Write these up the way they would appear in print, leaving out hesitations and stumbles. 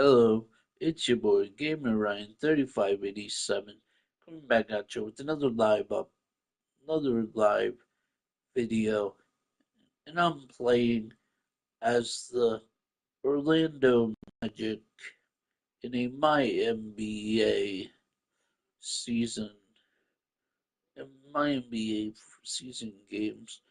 Hello, it's your boy Gamer Ryan 3587 coming back at you with another live video, and I'm playing as the Orlando Magic in a My NBA season in My NBA season games.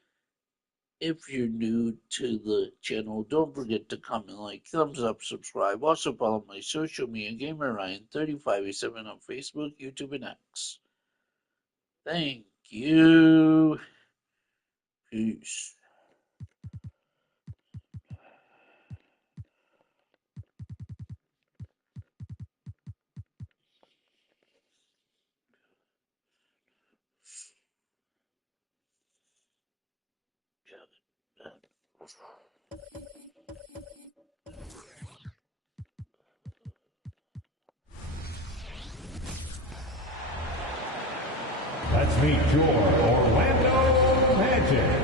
If you're new to the channel, don't forget to comment, like, thumbs up, subscribe. Also follow my social media, Gamer Ryan 3587 on Facebook, YouTube, and X. Thank you. Peace. Let's meet your Orlando Magic.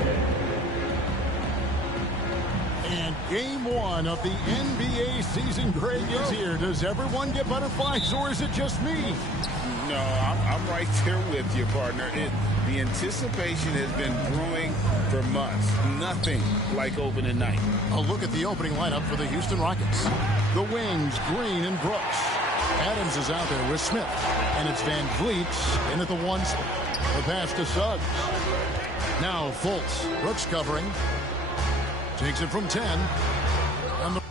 And game one of the NBA season, Greg, is here. Does everyone get butterflies, or is it just me? No, I'm right there with you, partner. The anticipation has been brewing for months. Nothing like opening night. A look at the opening lineup for the Houston Rockets. The wings, Green and Brooks. Adams is out there with Smith. And it's Van Vliet in at the one spot. The pass to Suggs. Now Fultz. Brooks covering. Takes it from 10. And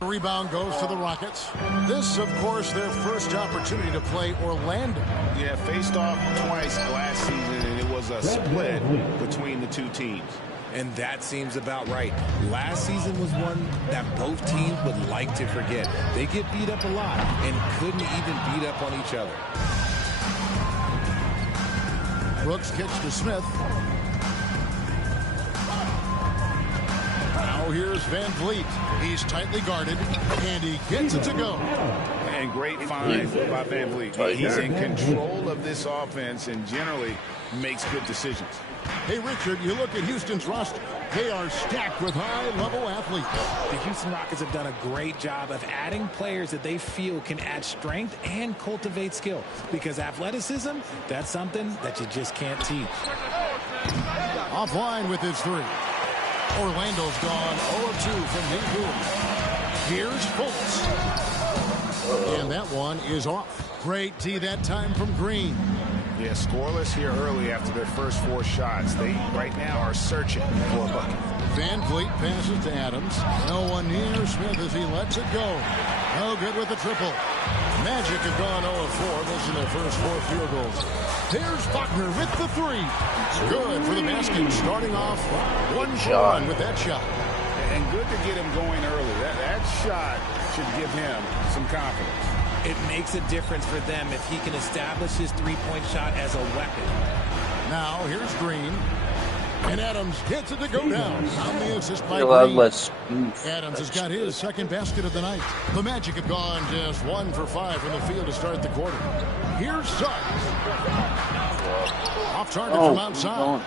the rebound goes to the Rockets. This, of course, their first opportunity to play Orlando. Yeah, faced off twice last season, and it was a split between the two teams. And that seems about right. Last season was one that both teams would like to forget. They get beat up a lot and couldn't even beat up on each other. Brooks kicks to Smith. Now here's Van Vliet. He's tightly guarded, and he gets it to go. And great find by Van Vliet. He's in control of this offense and generally makes good decisions. Hey, Richard, you look at Houston's roster. They are stacked with high-level athletes. The Houston Rockets have done a great job of adding players that they feel can add strength and cultivate skill. Because athleticism, that's something that you just can't teach. Offline with his three. Orlando's gone 0-2 from deep room. Here's Fultz. And that one is off. Great tee that time from Green. Yeah, scoreless here early after their first four shots. They right now are searching for a bucket. Van Vliet passes to Adams. No one near Smith as he lets it go. No good with the triple. Magic have gone 0-4, missing their first four field goals. There's Buckner with the three. Good for the basket, starting off 1-1 with that shot. And good to get him going early. That shot should give him some confidence. It makes a difference for them if he can establish his three-point shot as a weapon. Now here's Green. And Adams gets it to go down. On the assist by Green. Adams has got his second basket of the night. The Magic have gone just 1 for 5 from the field to start the quarter. Here's Suggs. Off target from outside.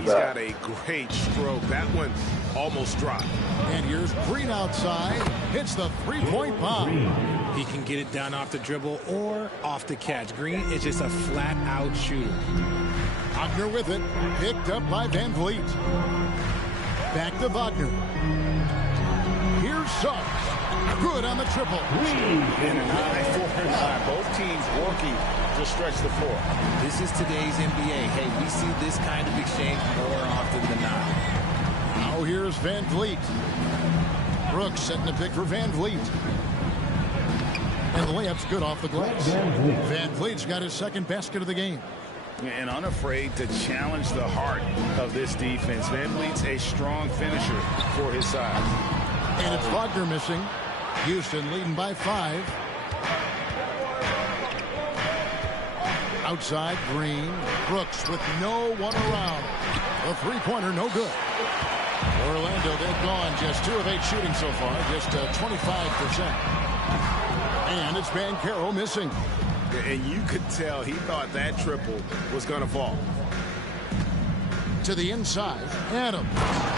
He's got a great stroke. That one almost dropped. And here's Green outside. Hits the three-point bomb. He can get it down off the dribble or off the catch. Green is just a flat-out shooter. Wagner with it. Picked up by Van Vliet. Back to Wagner. Here's Suggs. Good on the triple. In an eye for an eye. Both teams working to stretch the floor. This is today's NBA. Hey, we see this kind of exchange more often than not. Now here's Van Vliet. Brooks setting the pick for Van Vliet. And the layup's good off the glass. Van Vliet's got his second basket of the game. And unafraid to challenge the heart of this defense. Van Vliet's a strong finisher for his side. And it's Wagner missing. Houston leading by 5. Outside, Green. Brooks with no one around. The three-pointer, no good. Orlando, they've gone just 2 of 8 shooting so far, just 25%. And it's Banchero missing. And you could tell he thought that triple was going to fall. To the inside, Adams.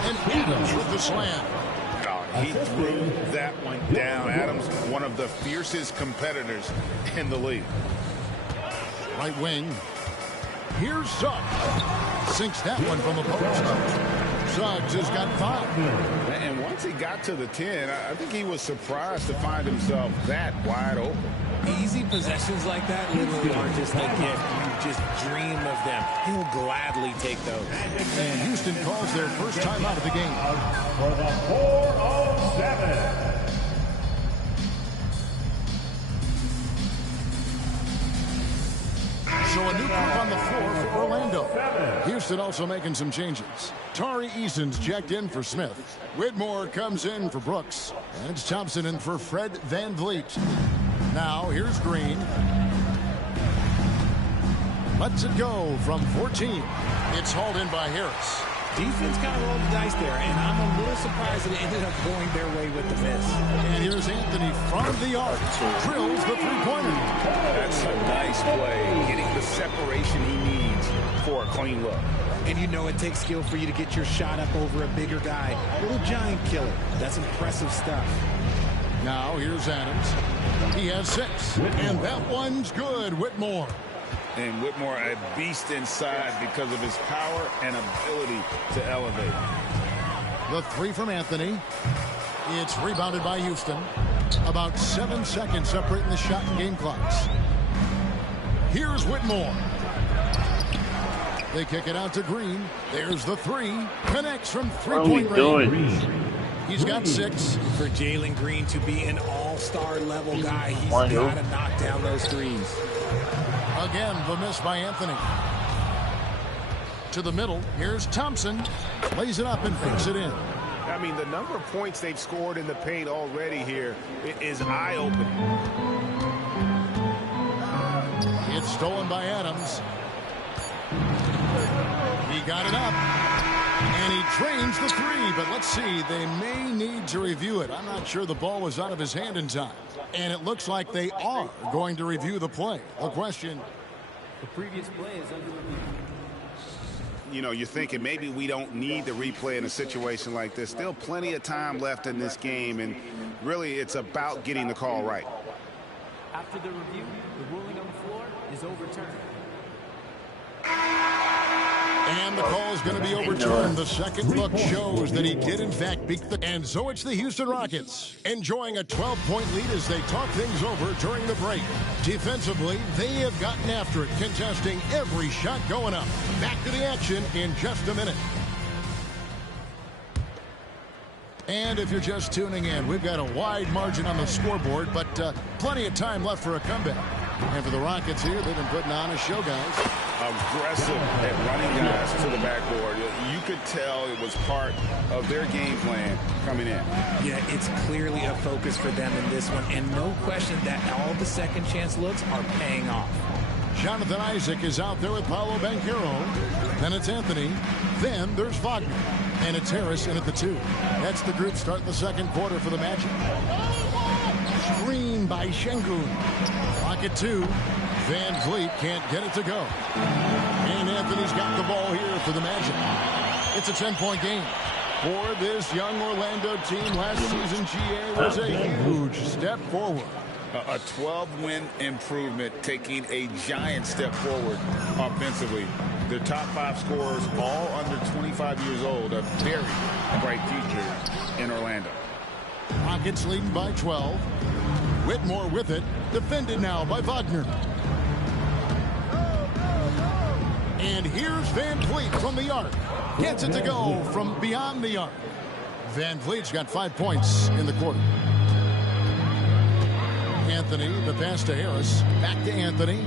And Adams with the slam. He threw that one down. Adams, one of the fiercest competitors in the league. Right wing. Here's Suggs. Sinks that one from the post. Suggs has got 5. And once he got to the 10, I think he was surprised to find himself that wide open. Easy possessions like that literally are just a gift. You just dream of them. He'll gladly take those. And Houston calls their first time out of the game. For the 407. So a new group on the floor for Orlando. Houston also making some changes. Tari Eason's checked in for Smith. Whitmore comes in for Brooks. And it's Thompson in for Fred VanVleet. Now here's Green. Lets it go from 14. It's hauled in by Harris. Defense kind of rolled the dice there, and I'm a little surprised that it ended up going their way with the miss. And here's Anthony from the arc. Drills the three-pointer. That's a nice play. Getting the separation he needs for a clean look. And you know it takes skill for you to get your shot up over a bigger guy. A little giant killer. That's impressive stuff. Now here's Adams. He has 6. And that one's good. Whitmore. And Whitmore, a beast inside because of his power and ability to elevate. The 3 from Anthony. It's rebounded by Houston. About 7 seconds separating the shot and game clocks. Here's Whitmore. They kick it out to Green. There's the 3. Connects from three-point range. He's got 6. For Jalen Green to be an all-star level guy, he's got to knock down those threes. Again, the miss by Anthony. To the middle. Here's Thompson. Lays it up and fakes it in. I mean, the number of points they've scored in the paint already here is eye-opening. It's stolen by Adams. He got it up. And he drains the 3, but let's see. They may need to review it. I'm not sure the ball was out of his hand in time. And it looks like they are going to review the play. The question. The previous play is under review. You know, you're thinking maybe we don't need the replay in a situation like this. Still plenty of time left in this game, and really it's about getting the call right. After the review, the ruling on the floor is overturned. And the call is going to be overturned. The second look shows that he did, in fact, beat the... And so it's the Houston Rockets enjoying a 12-point lead as they talk things over during the break. Defensively, they have gotten after it, contesting every shot going up. Back to the action in just a minute. And if you're just tuning in, we've got a wide margin on the scoreboard, but plenty of time left for a comeback. And for the Rockets here, they've been putting on a show, guys. Aggressive at running guys to the backboard. You could tell it was part of their game plan coming in. Yeah, it's clearly a focus for them in this one, and no question that all the second chance looks are paying off. Jonathan Isaac is out there with Paolo Banchero. Then it's Anthony. Then there's Wagner. And it's Harris in at the 2. That's the group starting the second quarter for the Magic. Screen by Şengün. Rocket 2. VanVleet can't get it to go. And Anthony's got the ball here for the Magic. It's a 10-point game. For this young Orlando team, last season GA was a huge step forward. A 12-win improvement, taking a giant step forward offensively. Their top 5 scorers, all under 25 years old, a very bright future in Orlando. Rockets leading by 12. Whitmore with it, defended now by Wagner. And here's VanVleet from the arc. Gets it to go from beyond the arc. VanVleet's got 5 points in the quarter. Anthony, the pass to Harris. Back to Anthony.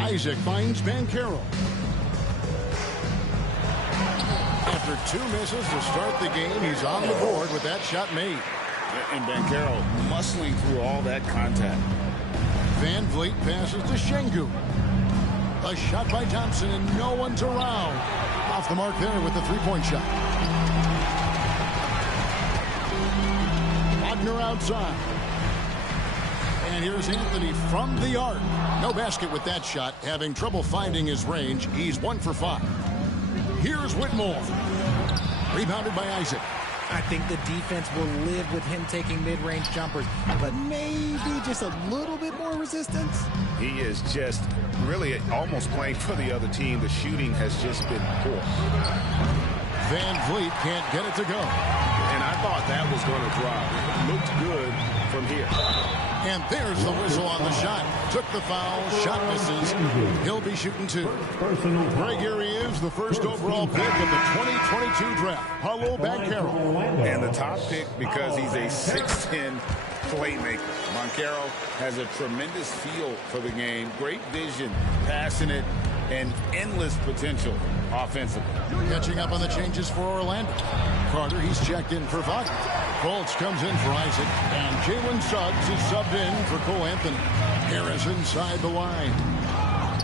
Isaac finds Banchero. After 2 misses to start the game, he's on the board with that shot made. And Banchero muscling through all that contact. VanVleet passes to Şengün. A shot by Thompson and no one's around. Off the mark there with the 3-point shot. Wagner outside. And here's Anthony from the arc. No basket with that shot. Having trouble finding his range. He's 1 for 5. Here's Whitmore. Rebounded by Isaac. I think the defense will live with him taking mid-range jumpers, but maybe just a little bit more resistance. He is just really almost playing for the other team. The shooting has just been poor. Van Vliet can't get it to go. And I thought that was going to drop. It looked good from here. And there's the whistle on the shot. Took the foul. Shot misses. He'll be shooting 2. Right here he is, the first overall pick of the 2022 draft. Paolo Banchero. And the top pick because he's a 6'10" playmaker. Banchero has a tremendous feel for the game. Great vision, passionate, and endless potential offensively. Catching up on the changes for Orlando. Carter, he's checked in for Wagner. Fultz comes in for Isaac. And Jalen Suggs is subbed in for Cole Anthony. Harris inside the line.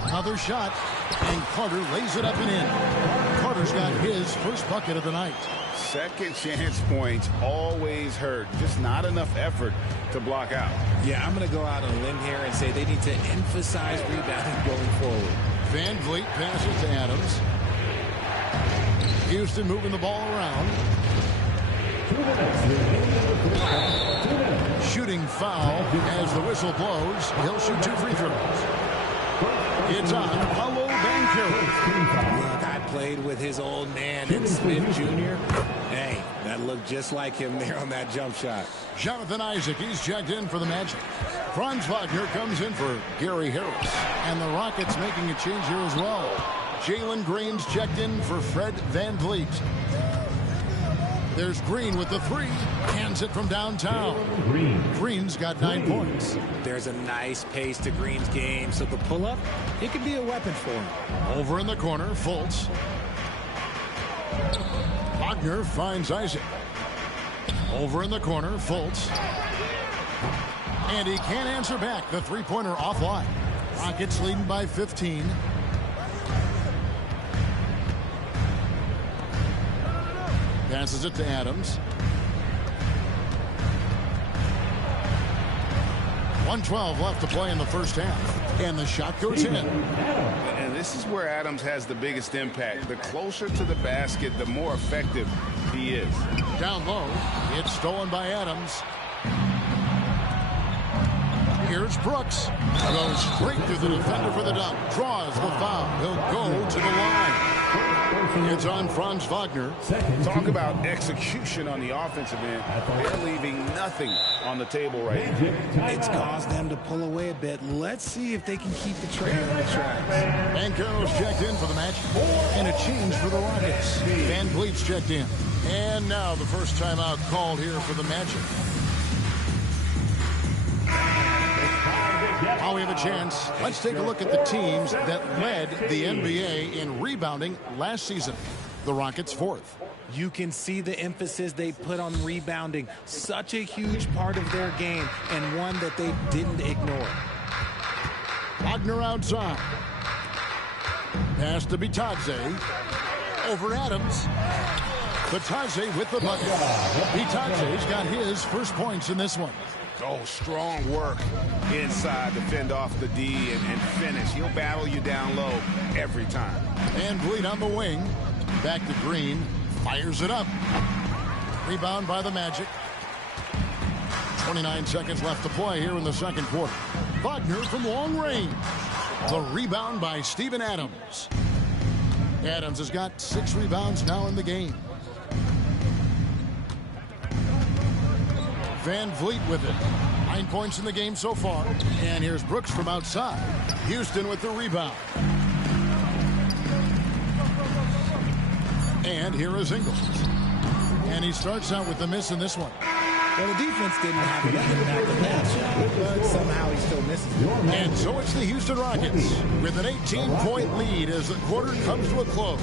Another shot. And Carter lays it up and in. Carter's got his first bucket of the night. Second chance points always hurt. Just not enough effort to block out. Yeah, I'm going to go out on a limb here and say they need to emphasize rebounding going forward. Van Vliet passes to Adams. Houston moving the ball around. Shooting foul as the whistle blows. He'll shoot 2 free throws. It's on Paolo Banchero. Look, I played with his old man in Smith Jr. Hey, that looked just like him there on that jump shot. Jonathan Isaac, he's checked in for the Magic. Franz Wagner comes in for Gary Harris. And the Rockets making a change here as well. Jalen Green's checked in for Fred Van Vliet. There's Green with the 3. Hands it from downtown. Green's got 9 points. There's a nice pace to Green's game, so the pull-up, it could be a weapon for him. Over in the corner, Fultz. Wagner finds Isaac. Over in the corner, Fultz. And he can't answer back. The three-pointer offline. Rockets leading by 15. Passes it to Adams. 1:12 left to play in the first half. And the shot goes in. And this is where Adams has the biggest impact. The closer to the basket, the more effective he is. Down low. It's stolen by Adams. Here's Brooks. Goes straight through the defender for the dunk. Draws the foul. He'll go to the line. It's on Franz Wagner. Talk about execution on the offensive end. They're leaving nothing on the table right now. It's caused them to pull away a bit. Let's see if they can keep the train on the tracks. Banchero's checked in for the Magic. And a change for the Rockets. Van Vliet's checked in. And now the first timeout called here for the Magic. Now we have a chance. Let's take a look at the teams that led the NBA in rebounding last season. The Rockets 4th. You can see the emphasis they put on rebounding. Such a huge part of their game and one that they didn't ignore. Wagner outside. Pass to Bitadze. Over Adams. Bitadze with the bucket. Bitadze's got his first points in this one. Oh, strong work inside to fend off the D and finish. He'll battle you down low every time. Van Vliet on the wing. Back to Green. Fires it up. Rebound by the Magic. 29 seconds left to play here in the second quarter. Wagner from long range. The rebound by Steven Adams. Adams has got 6 rebounds now in the game. Van Vliet with it. 9 points in the game so far. And here's Brooks from outside. Houston with the rebound. And here is Ingles. And he starts out with the miss in this one. Well, the defense didn't have to impact on that shot, but somehow he still misses it. And so it's the Houston Rockets with an 18-point lead as the quarter comes to a close.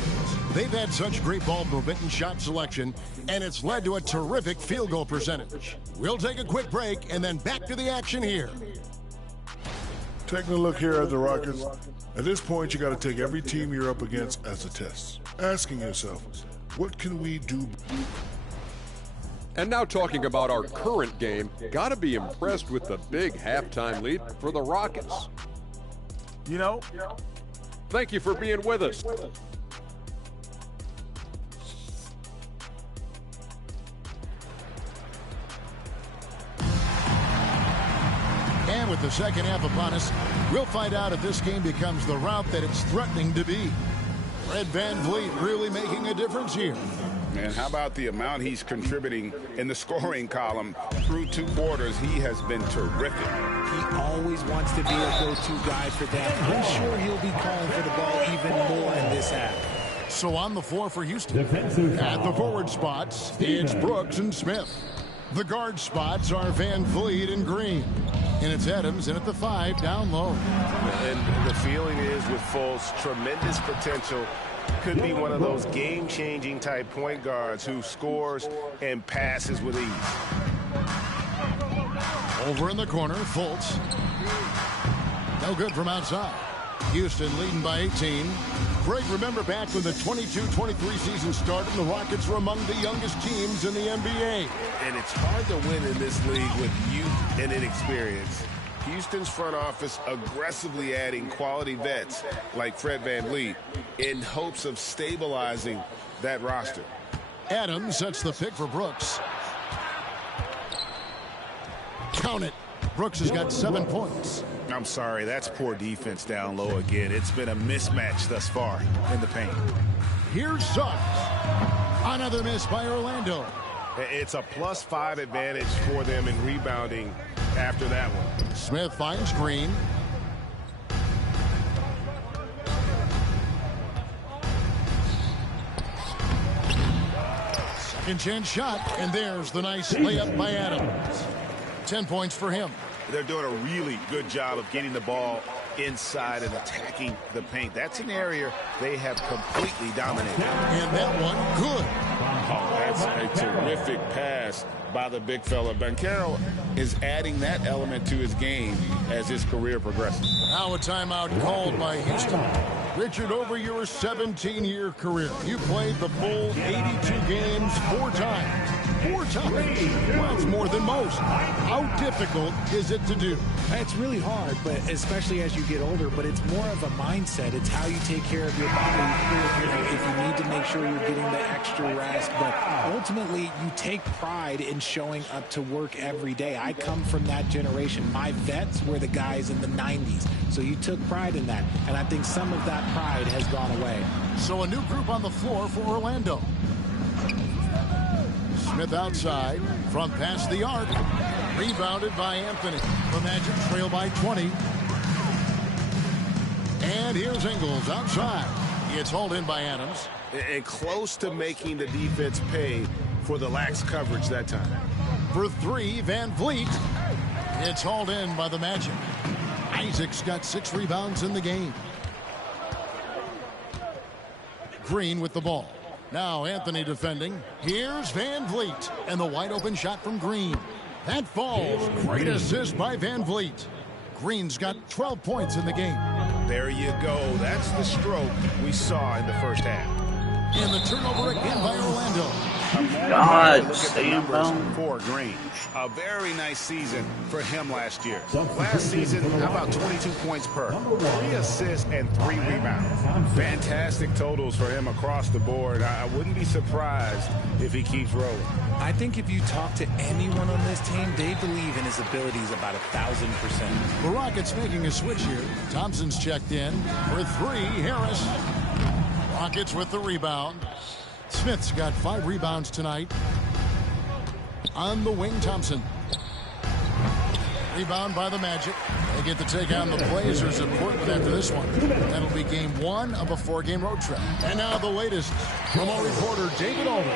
They've had such great ball movement and shot selection, and it's led to a terrific field goal percentage. We'll take a quick break and then back to the action here. Taking a look here at the Rockets, at this point you got to take every team you're up against as a test. Asking yourself, what can we do? And now talking about our current game, gotta be impressed with the big halftime lead for the Rockets. You know, thank you for being with us. And with the second half upon us, we'll find out if this game becomes the route that it's threatening to be. Fred VanVleet really making a difference here. And how about the amount he's contributing in the scoring column through 2 quarters? He has been terrific. He always wants to be a go-to guy for them. I'm sure he'll be calling for the ball even more in this half. So on the floor for Houston. At the forward spots, it's Brooks and Smith. The guard spots are VanVleet and Green. And it's Adams in at the 5 down low. And the feeling is with Fultz, tremendous potential. Could be one of those game-changing type point guards who scores and passes with ease. Over in the corner, Fultz. No good from outside. Houston leading by 18. Greg, remember back when the 22-23 season started, the Rockets were among the youngest teams in the NBA. And it's hard to win in this league with youth and inexperience. Houston's front office aggressively adding quality vets like Fred VanVleet in hopes of stabilizing that roster. Adams sets the pick for Brooks. Count it. Brooks has got 7 points. I'm sorry, that's poor defense down low again. It's been a mismatch thus far in the paint. Here's Suggs. Another miss by Orlando. It's a +5 advantage for them in rebounding after that one. Smith finds Green. Second chance shot, and there's the nice layup by Adams. 10 points for him. They're doing a really good job of getting the ball inside and attacking the paint. That's an area they have completely dominated. And that one, good. Oh, that's a terrific pass by the big fella. Banchero is adding that element to his game as his career progresses. Now a timeout called by Houston. Richard, over your 17-year career, you played the full 82 games 4 times. 4 times? Well, that's more than most. How difficult is it to do? It's really hard, but especially as you get older, but it's more of a mindset. It's how you take care of your body. If you need to make sure you're getting the extra rest, but ultimately you take pride in showing up to work every day. I come from that generation. My vets were the guys in the 90s, so you took pride in that, and I think some of that pride has gone away. So a new group on the floor for Orlando. Smith outside, from past the arc, rebounded by Anthony. The Magic trail by 20. And here's Ingles outside. It's hauled in by Adams. And close to making the defense pay for the lax coverage that time. For 3, VanVleet. It's hauled in by the Magic. Isaac's got 6 rebounds in the game. Green with the ball. Now Anthony defending. Here's VanVleet. And the wide open shot from Green. That falls. Great assist by VanVleet. Green's got 12 points in the game. There you go. That's the stroke we saw in the first half. And the turnover again by Orlando. God, save him. For Green. A very nice season for him last year. Last season, about 22 points per. 3 assists and 3 rebounds. Fantastic totals for him across the board. I wouldn't be surprised if he keeps rolling. I think if you talk to anyone on this team, they believe in his abilities about 1,000%. The Rockets making a switch here. Thompson's checked in. For 3, Harris. Rockets with the rebound. Smith's got 5 rebounds tonight. On the wing, Thompson. Rebound by the Magic. They get to take on the Blazers of Portland after this one. That'll be game 1 of a 4-game road trip. And now the latest from our reporter, David Alden.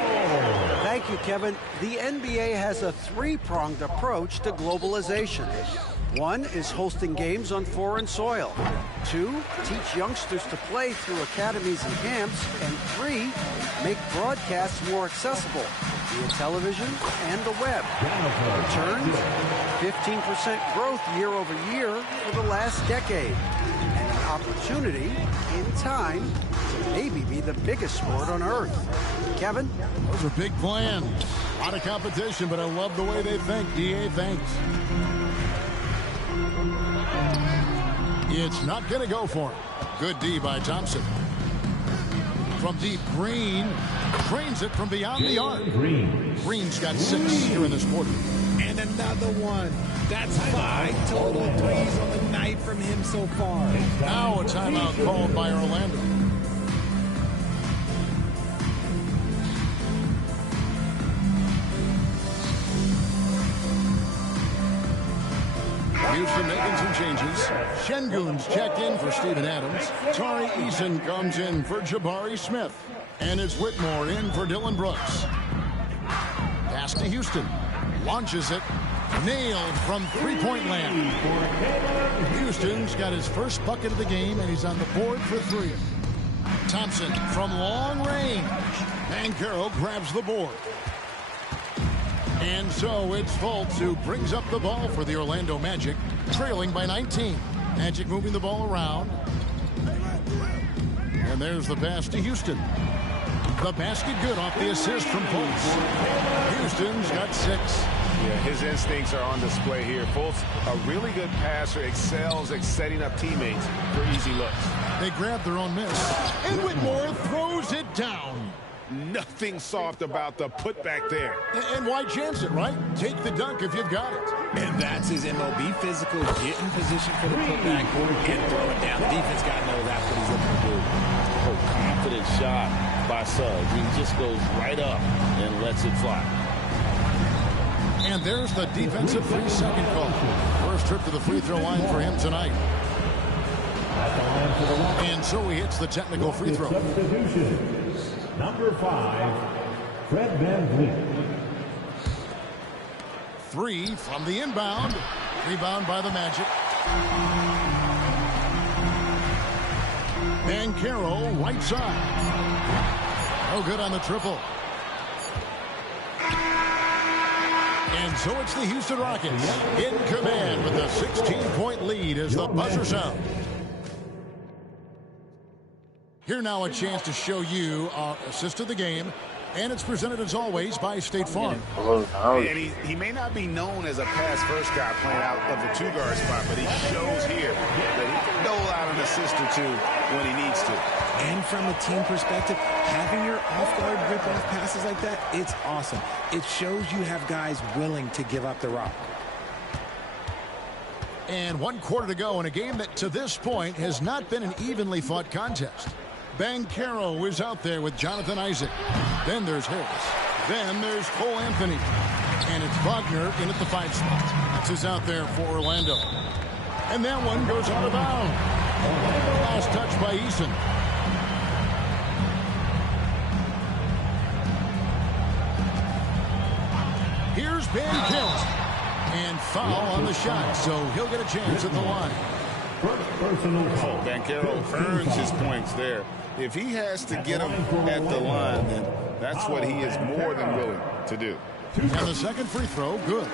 Thank you, Kevin. The NBA has a 3-pronged approach to globalization. 1 is hosting games on foreign soil. 2, teach youngsters to play through academies and camps. And 3, make broadcasts more accessible via television and the web. Returns, 15% growth year over year for the last decade. And opportunity in time to maybe be the biggest sport on earth. Kevin? Those are big plans. A lot of competition, but I love the way they think. DA, thanks. It's not going to go for him. Good D by Thompson. From deep, Green drains it from beyond the arc. Green's got 6 here in this quarter. And another one. That's 5 total threes on the night from him so far. Now a timeout called by Orlando. Houston making some changes. Şengün's checked in for Steven Adams. Tari Eason comes in for Jabari Smith. And it's Whitmore in for Dylan Brooks. Pass to Houston. Launches it. Nailed from three-point land. Houston's got his first bucket of the game, and he's on the board for 3. Thompson from long range. Banchero grabs the board. And so it's Fultz who brings up the ball for the Orlando Magic, trailing by 19. Magic moving the ball around. And there's the pass to Houston. The basket good off the assist from Fultz. Houston's got 6. Yeah, his instincts are on display here. Fultz, a really good passer, excels at setting up teammates for easy looks. They grab their own miss. And Whitmore throws it down. Nothing soft about the putback there. And why chance it, right? Take the dunk if you've got it. And that's his MO. Be physical, get in position for the putback, and throw it down. The defense got to know that's what he's looking to do. Oh, confident shot by Suggs. He just goes right up and lets it fly. And there's the defensive 3-second call. First trip to the free throw line for him tonight. And so he hits the technical free throw. Number 5, Fred VanVleet. 3 from the inbound. Rebound by the Magic. Banchero, right side. No good on the triple. And so it's the Houston Rockets in command with a 16-point lead as the buzzer sounds. Here now a chance to show you our assist of the game, and it's presented as always by State Farm. And he may not be known as a pass-first guy playing out of the 2-guard spot, but he shows here that he can dole out an assist or 2 when he needs to. And from a team perspective, having your off-guard rip-off passes like that, it's awesome. It shows you have guys willing to give up the rock. And 1 quarter to go in a game that to this point has not been an evenly fought contest. Banchero is out there with Jonathan Isaac. Then there's Harris. Then there's Cole Anthony. And it's Wagner in at the 5 spot. That's who's out there for Orlando. And that one goes out of bounds. Last touch by Eason. Here's Banchero. And foul on the shot, so he'll get a chance at the line. Banchero earns his points there. If he has to get them at the line, then that's what he is more than willing to do. And the second free throw, good.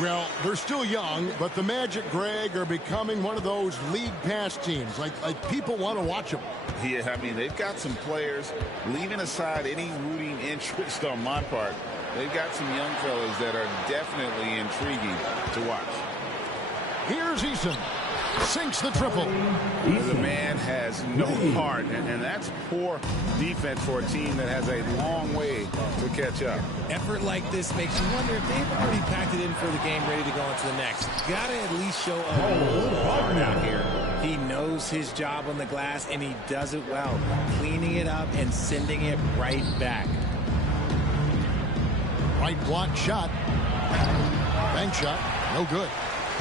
Well, they're still young, but the Magic, Greg, are becoming one of those league pass teams. Like people want to watch them. Yeah, I mean, they've got some players, leaving aside any rooting interest on my part, they've got some young fellas that are definitely intriguing to watch. Here's Eason. Sinks the triple. The man has no heart, and that's poor defense for a team that has a long way to catch up. Effort like this makes you wonder if they've already packed it in for the game, ready to go into the next. Got to at least show a little heart out here. He knows his job on the glass, and he does it well, cleaning it up and sending it right back. Right block shot. Bank shot. No good.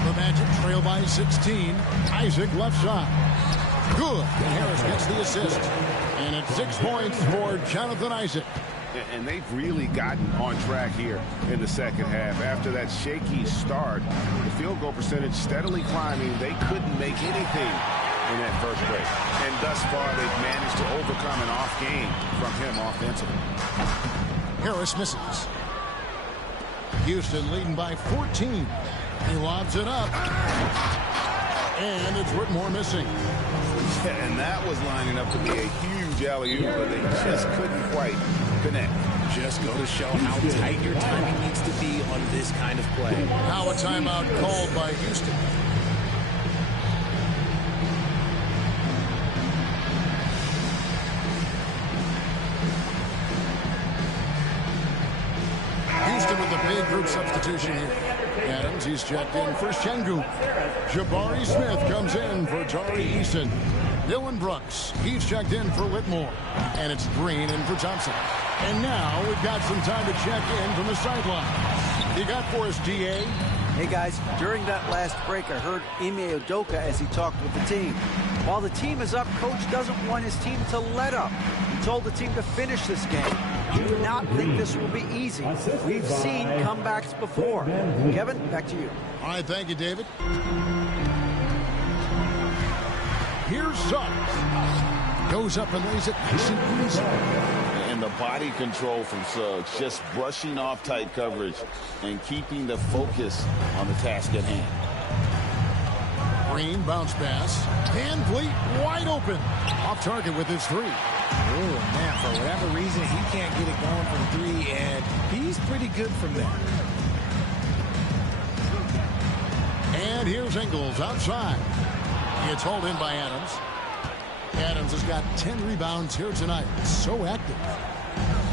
The Magic trail by 16. Isaac left side. Good. And Harris gets the assist. And it's 6 points for Jonathan Isaac. And they've really gotten on track here in the second half. After that shaky start, the field goal percentage steadily climbing. They couldn't make anything in that first break. And thus far, they've managed to overcome an off game from him offensively. Harris misses. Houston leading by 14. He lobs it up. And it's Whitmore missing. And that was lining up to be a huge alley-oop, but they just couldn't quite connect. Just go to show how tight your timing needs to be on this kind of play. Now a timeout called by Houston. Houston with the big group substitution here. Adams, he's checked in for Şengün. Jabari Smith comes in for Tari Eason. Dylan Brooks, he's checked in for Whitmore. And it's Green in for Thompson. And now we've got some time to check in from the sideline. You got for us, DA? Hey guys, during that last break, I heard Ime Udoka as he talked with the team. While the team is up, coach doesn't want his team to let up. He told the team to finish this game. Do not think this will be easy. We've seen comebacks before. Kevin, back to you. All right, thank you, David. Here's Suggs. Goes up and lays it nice and easy. And the body control from Suggs, just brushing off tight coverage and keeping the focus on the task at hand. Green bounce pass. Van Vliet wide open. Off target with his three. Oh, man, for whatever reason, he can't get it going from three, and he's pretty good from there. And here's Ingles outside. It's hauled in by Adams. Adams has got 10 rebounds here tonight. So active.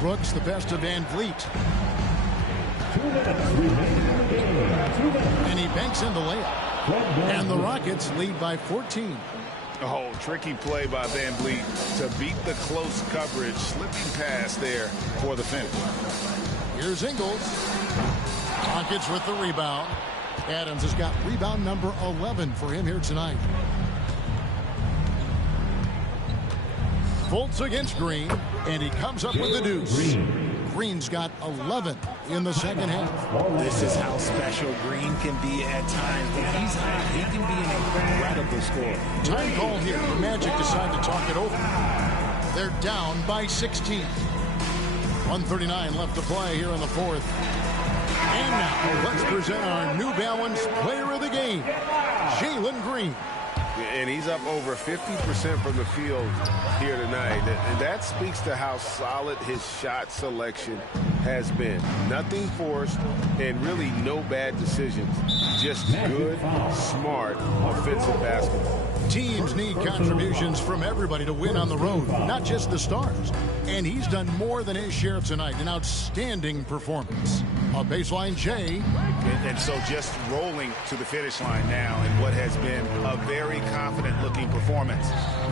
Brooks the best of Van Vliet. 2 minutes remaining in the game. 2 minutes. And he banks in the layup. And the Rockets lead by 14. Oh, tricky play by Van Vliet to beat the close coverage. Slipping pass there for the finish. Here's Ingles. Rockets with the rebound. Adams has got rebound number 11 for him here tonight. Fultz against Green, and he comes up with the deuce. Green's got 11 in the second half. This is how special Green can be at times. When he's hot, he can be an incredible scorer. Time call here. The Magic decide to talk it over. They're down by 16. 1:39 left to play here in the fourth. And now let's present our New Balance player of the game, Jalen Green. And he's up over 50% from the field here tonight. And that speaks to how solid his shot selection has been. Nothing forced and really no bad decisions. Just good, smart, offensive basketball. Teams need contributions from everybody to win on the road, not just the stars. And he's done more than his share tonight. An outstanding performance. On baseline, Jay. And so just rolling to the finish line now in what has been a very confident-looking performance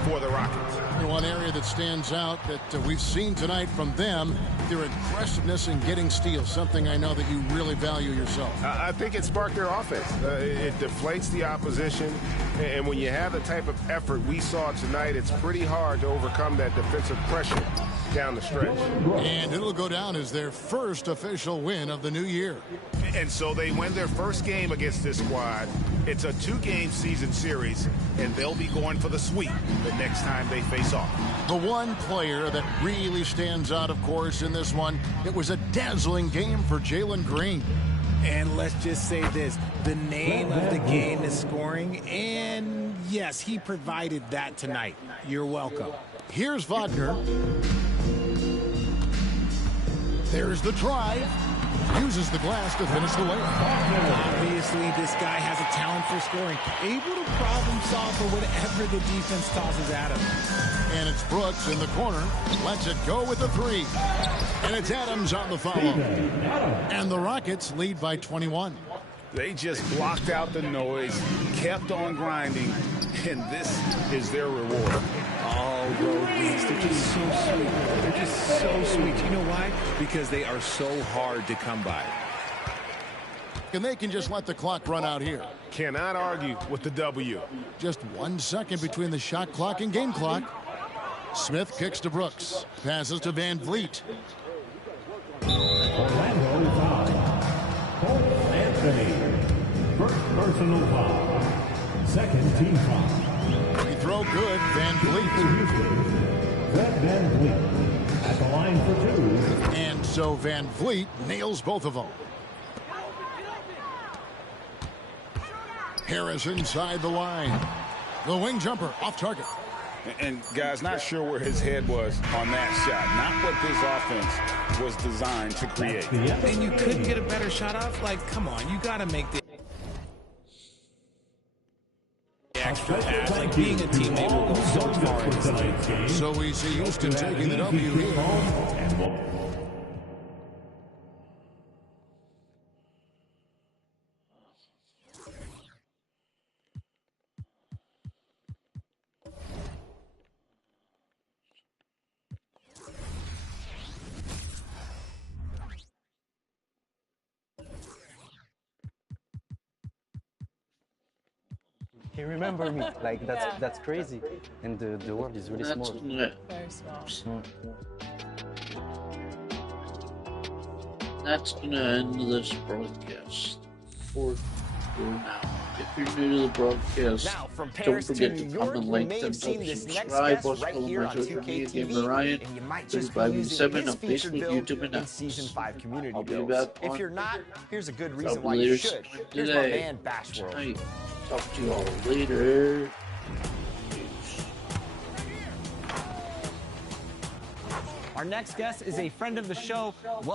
for the Rockets. One area that stands out that we've seen tonight from them, their aggressiveness in getting steals, something I know that you really value yourself. I think it sparked their offense. It deflates the opposition, and when you have the type of effort we saw tonight, it's pretty hard to overcome that defensive pressure down the stretch. And it'll go down as their first official win of the new year. And so they win their first game against this squad. It's a 2-game season series, and they'll be going for the sweep the next time they face off. The one player that really stands out, of course, in this one, it was a dazzling game for Jalen Green. And let's just say this, the name of the game is scoring, and yes, he provided that tonight. You're welcome. Here's Wagner. There's the drive. Uses the glass to finish the layup. Obviously, this guy has a talent for scoring. Able to problem solve for whatever the defense tosses at him. And it's Brooks in the corner. Lets it go with the three. And it's Adams on the follow. And the Rockets lead by 21. They just blocked out the noise, kept on grinding, and this is their reward. All road wins. They're just so sweet. They're just so sweet. You know why? Because they are so hard to come by. And they can just let the clock run out here. Cannot argue with the W. Just 1 second between the shot clock and game clock. Smith kicks to Brooks. Passes to Van Vliet. Orlando foul. Cole Anthony. First personal foul. Second team foul. Free throw good. Van Vliet. Fred Van Vliet at the line for 2. And so Van Vliet nails both of them. Harris inside the line. The wing jumper off target. And guys, not sure where his head was on that shot. Not what this offense was designed to create. And you couldn't get a better shot off? Like, come on, you got to make the extra pass. Like, being a teammate will go so far in this game. So we see Houston taking the W here. He remember me. Like that's crazy. And the world is really small. Very small. That's gonna end this broadcast for now. If you're new to the broadcast, don't forget to comment, like, thumbs up, subscribe, also follow my social media, Gamer Ryan, 3587 on Facebook, YouTube, and Season 5 community I'll be builds. back If on you're not, here's a good reason probably why you later should. Here's my today. man, Bash World. Tonight. Talk to you all later. Our next guest is a friend of the show. Welcome